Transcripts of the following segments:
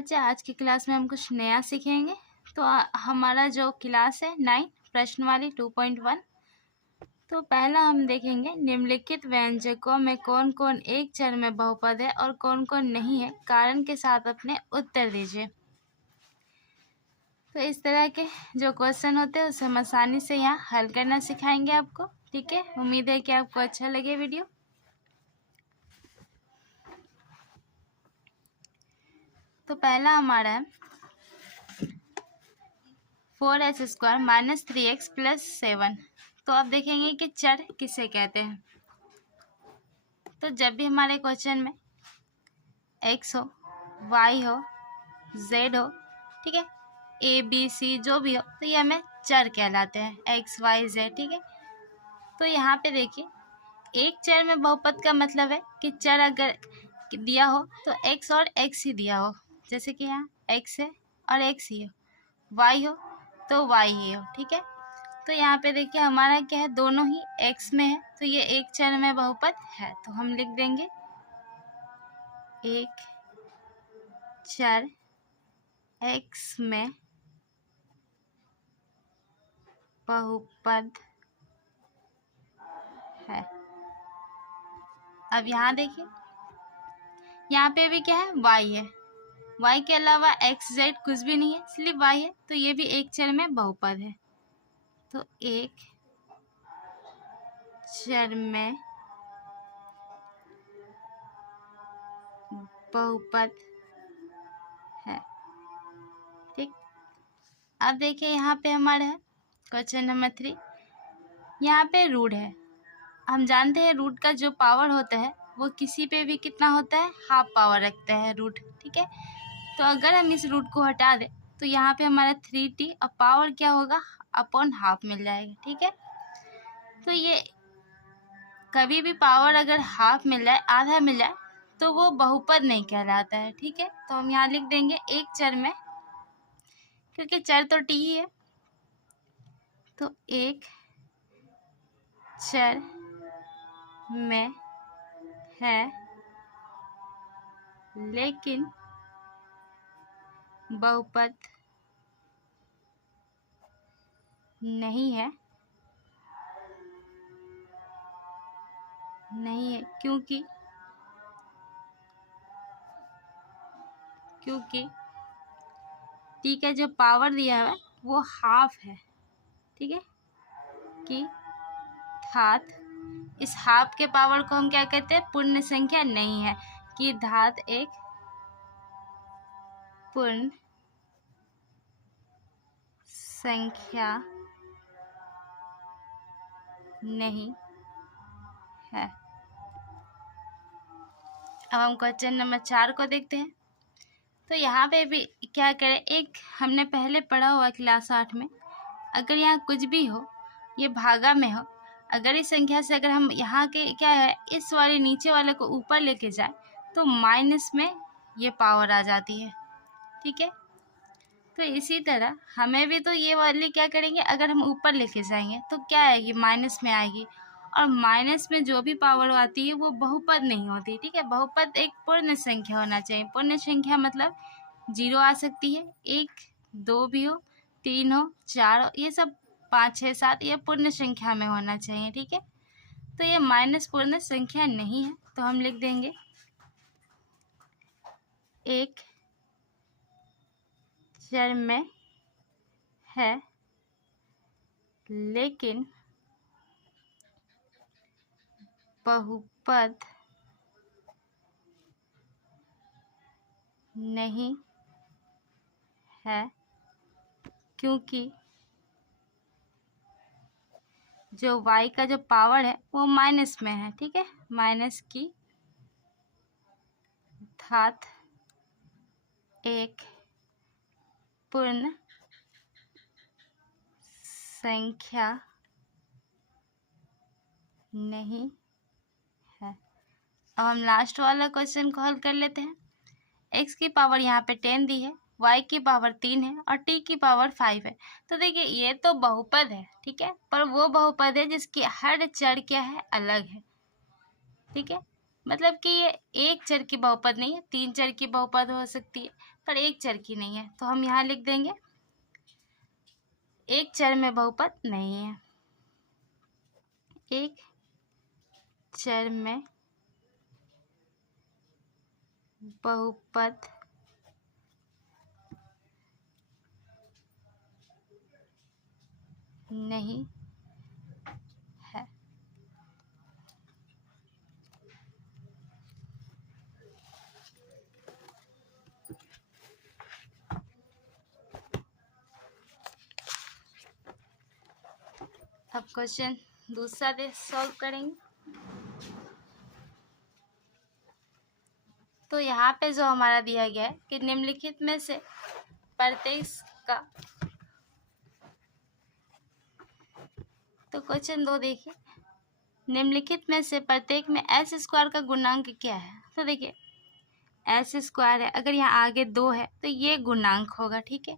बच्चे, आज की क्लास में हम कुछ नया सीखेंगे। तो हमारा जो क्लास है 9 प्रश्न वाली 2.1। तो पहला हम देखेंगे निम्नलिखित व्यंजकों में कौन कौन एक चर में बहुपद है और कौन कौन नहीं है, कारण के साथ अपने उत्तर दीजिए। तो इस तरह के जो क्वेश्चन होते हैं उसे हम आसानी से यहाँ हल करना सिखाएंगे आपको। ठीक है, उम्मीद है कि आपको अच्छा लगे वीडियो। तो पहला हमारा है 4x² - 3x + 7। तो अब देखेंगे कि चर किसे कहते हैं। तो जब भी हमारे क्वेश्चन में x हो, y हो, z हो, ठीक है, a b c जो भी हो, तो ये हमें चर कहलाते हैं, x y z। ठीक है, तो यहाँ पे देखिए एक चर में बहुपद का मतलब है कि चर अगर दिया हो तो x और x ही दिया हो, जैसे कि यहाँ x है और x ही हो, y हो तो y ही हो। ठीक है, तो यहाँ पे देखिए हमारा क्या है, दोनों ही x में है, तो ये एक चर में बहुपद है। तो हम लिख देंगे एक चर x में बहुपद है। अब यहाँ देखिए यहाँ पे भी क्या है, y है, y के अलावा x z कुछ भी नहीं है, सिर्फ y है, तो ये भी एक चर में बहुपद है। तो एक चर में बहुपद है। ठीक, अब देखिए यहाँ पे हमारा है क्वेश्चन नंबर 3। यहाँ पे रूट है, हम जानते हैं रूट का जो पावर होता है वो किसी पे भी कितना होता है, हाफ पावर रखता है रूट। ठीक है, तो अगर हम इस रूट को हटा दें तो यहाँ पे हमारा 3t और पावर क्या होगा, अपॉन हाफ मिल जाएगा। ठीक है, तो ये कभी भी पावर अगर हाफ मिल जाए, आधा मिल जाए, तो वो बहुपद नहीं कहलाता है। ठीक है, तो हम यहाँ लिख देंगे एक चर में, क्योंकि चर तो t ही है, तो एक चर में है लेकिन बहुपद नहीं है, क्योंकि t का जो पावर दिया हुआ है वो हाफ है। ठीक है, कि घात, इस हाफ के पावर को हम क्या कहते हैं, पूर्ण संख्या नहीं है, कि घात एक पूर्ण संख्या नहीं है। अब हम क्वेश्चन नंबर 4 को देखते हैं। तो यहाँ पे भी क्या करें, एक हमने पहले पढ़ा हुआ क्लास 8 में, अगर यहाँ कुछ भी हो, ये भागा में हो, अगर इस संख्या से अगर हम यहाँ के क्या है, इस वाले नीचे वाले को ऊपर लेके जाए तो माइनस में ये पावर आ जाती है। ठीक है, तो इसी तरह हमें भी तो ये वाली क्या करेंगे, अगर हम ऊपर लेके जाएंगे तो क्या आएगी, माइनस में आएगी, और माइनस में जो भी पावर आती है वो बहुपद नहीं होती। ठीक है, बहुपद एक पूर्ण संख्या होना चाहिए। पूर्ण संख्या मतलब 0 आ सकती है, 1 2 भी हो, 3 हो, 4 हो, ये सब 5 6 7 ये पूर्ण संख्या में होना चाहिए। ठीक है, तो ये माइनस पूर्ण संख्या नहीं है, तो हम लिख देंगे एक चर में है लेकिन बहुपद नहीं है, क्योंकि जो y का जो पावर है वो माइनस में है। ठीक है, माइनस की घात एक पूर्ण संख्या नहीं है। अब हम लास्ट वाला क्वेश्चन को हल कर लेते हैं। x की पावर यहाँ पे 10 दी है, y की पावर 3 है और t की पावर 5 है। तो देखिए ये तो बहुपद है, ठीक है, पर वो बहुपद है जिसकी हर चर क्या है, अलग है। ठीक है, मतलब कि ये एक चर की बहुपद नहीं है, 3 चर की बहुपद हो सकती है। पर एक चर की नहीं है, तो हम यहाँ लिख देंगे एक चर में बहुपद नहीं है, एक चर में बहुपद नहीं है। अब क्वेश्चन दूसरा सॉल्व करेंगे। तो यहाँ पे जो हमारा दिया गया है कि निम्नलिखित में से प्रत्येक का, तो क्वेश्चन 2 देखिए, निम्नलिखित में से प्रत्येक में एस स्क्वायर का गुणांक क्या है। तो देखिए एस स्क्वायर है, अगर यहाँ आगे 2 है तो ये गुणांक होगा, ठीक है।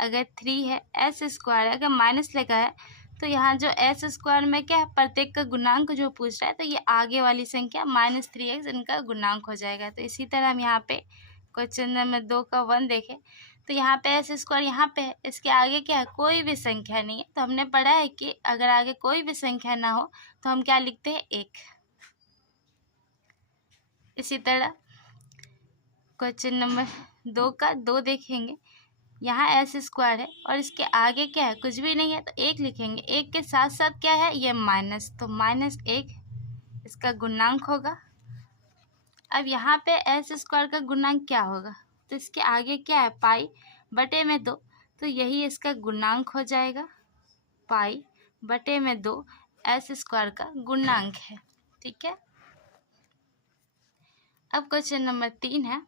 अगर 3 है, एस स्क्वायर है, अगर माइनस लगा है तो यहाँ जो एस स्क्वायर में क्या है, प्रत्येक का गुणांक जो पूछ रहा है, तो ये आगे वाली संख्या -3x इनका गुणांक हो जाएगा। तो इसी तरह हम यहाँ पे क्वेश्चन नंबर 2 का 1 देखें, तो यहाँ पे एस स्क्वायर यहाँ पे है, इसके आगे क्या है, कोई भी संख्या नहीं है। तो हमने पढ़ा है कि अगर आगे कोई भी संख्या ना हो तो हम क्या लिखते हैं, 1। इसी तरह क्वेश्चन नंबर 2 का 2 देखेंगे, यहाँ एस स्क्वायर है और इसके आगे क्या है, कुछ भी नहीं है, तो 1 लिखेंगे। 1 के साथ साथ क्या है, ये माइनस, तो -1 इसका गुणांक होगा। अब यहाँ पे एस स्क्वायर का गुणांक क्या होगा, तो इसके आगे क्या है, पाई बटे में 2, तो यही इसका गुणांक हो जाएगा। पाई बटे में 2 एस स्क्वायर का गुणांक है, ठीक है। अब क्वेश्चन नंबर 3 है,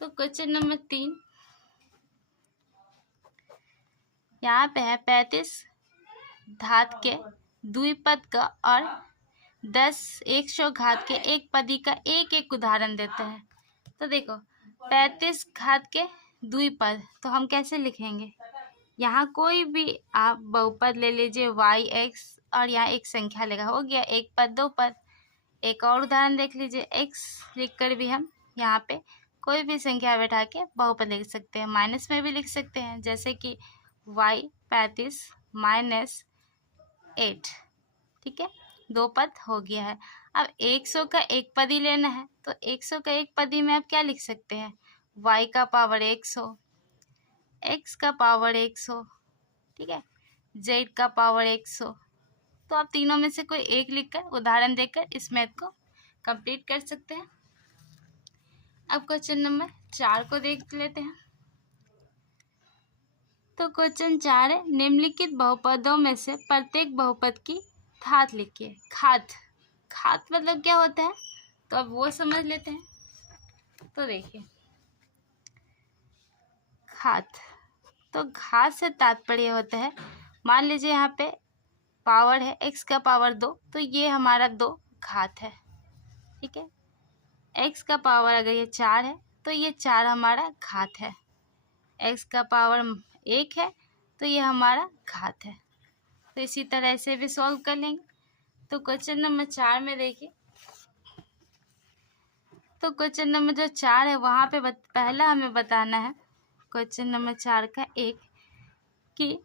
तो क्वेश्चन नंबर 3 यहाँ पे है 35 घात के द्विपद का और 100 घात के एक पदी का एक एक उदाहरण देते हैं। तो देखो 35 घात के द्विपद, तो हम कैसे लिखेंगे, यहाँ कोई भी आप बहुपद ले लीजिए y(x) और यहाँ एक संख्या लेगा, हो गया एक पद 2 पद। एक और उदाहरण देख लीजिए, x लिखकर भी हम यहाँ पे कोई भी संख्या बैठा के बहुपद लिख सकते हैं, माइनस में भी लिख सकते हैं, जैसे कि y 35 -8, ठीक है, 2 पद हो गया है। अब 100 का एक पदी लेना है, तो 100 का एक पदी में आप क्या लिख सकते हैं, y का पावर 100, x का पावर 100, ठीक है, z का पावर 100। तो आप तीनों में से कोई एक लिखकर उदाहरण देकर इस मैथ को कंप्लीट कर सकते हैं। अब क्वेश्चन नंबर 4 को देख लेते हैं। तो क्वेश्चन 4 है, निम्नलिखित बहुपदों में से प्रत्येक बहुपद की घात लिखिए। घात मतलब क्या होता है, तो अब वो समझ लेते हैं। तो देखिए घात, तो घात से तात्पर्य होता है, मान लीजिए यहाँ पे पावर है x का पावर 2, तो ये हमारा 2 घात है, ठीक है। x का पावर अगर ये 4 है तो ये 4 हमारा घात है, x का पावर 1 है तो ये हमारा घात है। तो इसी तरह से भी सॉल्व कर लेंगे। तो क्वेश्चन नंबर 4 में देखिए, तो क्वेश्चन नंबर जो 4 है वहाँ पे पहला हमें बताना है क्वेश्चन नंबर 4 का 1 कि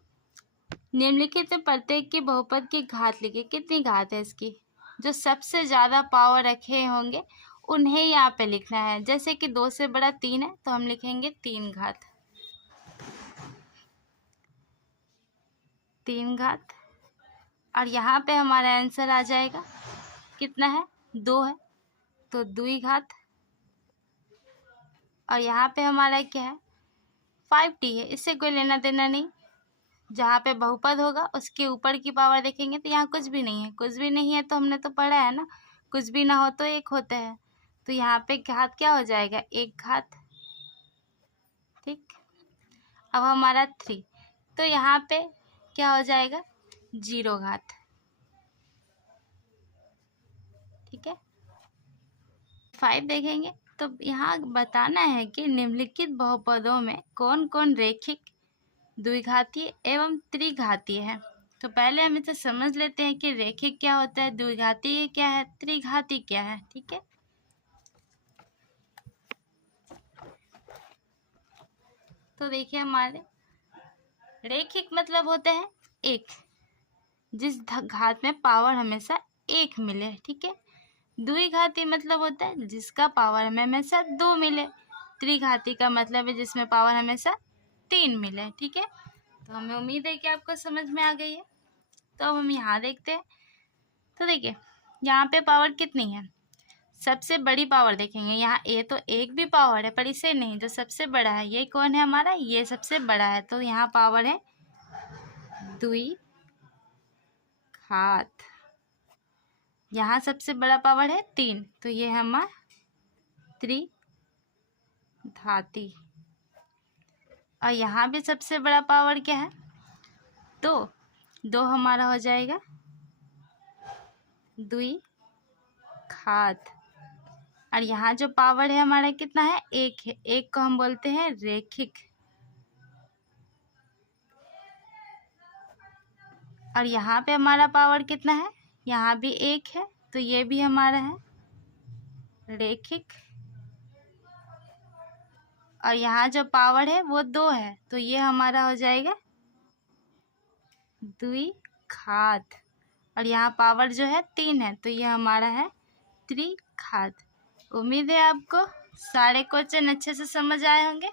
निम्नलिखित में प्रत्येक की बहुपद की घात लिखिए। कितनी घात है इसकी, जो सबसे ज़्यादा पावर रखे होंगे उन्हें यहाँ पे लिखना है। जैसे कि 2 से बड़ा 3 है तो हम लिखेंगे 3 घात, 3 घात। और यहाँ पे हमारा आंसर आ जाएगा कितना है, 2 है तो 2 घात। और यहाँ पे हमारा क्या है, 5t है, इससे कोई लेना देना नहीं। जहाँ पे बहुपद होगा उसके ऊपर की पावर देखेंगे तो यहाँ कुछ भी नहीं है, कुछ भी नहीं है तो हमने तो पढ़ा है ना, कुछ भी ना हो तो 1 होता है। तो यहाँ पे घात क्या हो जाएगा, 1 घात, ठीक। अब हमारा 3, तो यहाँ पे क्या हो जाएगा, 0 घात, ठीक है। 5 देखेंगे तो यहाँ बताना है कि निम्नलिखित बहुपदों में कौन कौन रेखिक, द्विघातीय एवं त्रिघातीय है। तो पहले हम इसे समझ लेते हैं कि रेखिक क्या होता है, द्विघातीय क्या है, त्रिघातीय क्या है, ठीक है। तो देखिए हमारे रेखिक मतलब होते हैं एक, जिस घात में पावर हमेशा एक मिले, ठीक है। द्विघाती मतलब होता है जिसका पावर हमें हमेशा 2 मिले। त्रिघाती का मतलब है जिसमें पावर हमेशा 3 मिले, ठीक है। तो हमें उम्मीद है कि आपको समझ में आ गई है। तो अब हम यहाँ देखते हैं। तो देखिए यहाँ पे पावर कितनी है, सबसे बड़ी पावर देखेंगे। यहाँ ए तो एक भी पावर है पर इसे नहीं, जो सबसे बड़ा है ये कौन है हमारा, ये सबसे बड़ा है। तो यहाँ पावर है द्विघात। यहाँ सबसे बड़ा पावर है 3, तो ये है हमारा त्रिघाती। और यहाँ भी सबसे बड़ा पावर क्या है, 2 हमारा हो जाएगा द्विघात। और यहाँ जो पावर है हमारा कितना है, 1 है। 1 को हम बोलते हैं रेखिक। और यहाँ पे हमारा पावर कितना है, यहाँ भी 1 है, तो ये भी हमारा है रेखिक। और यहाँ जो पावर है वो 2 है, तो ये हमारा हो जाएगा द्विघात। और यहाँ पावर जो है 3 है, तो ये हमारा है त्रिघात। उम्मीद है आपको सारे क्वेश्चन अच्छे से समझ आए होंगे।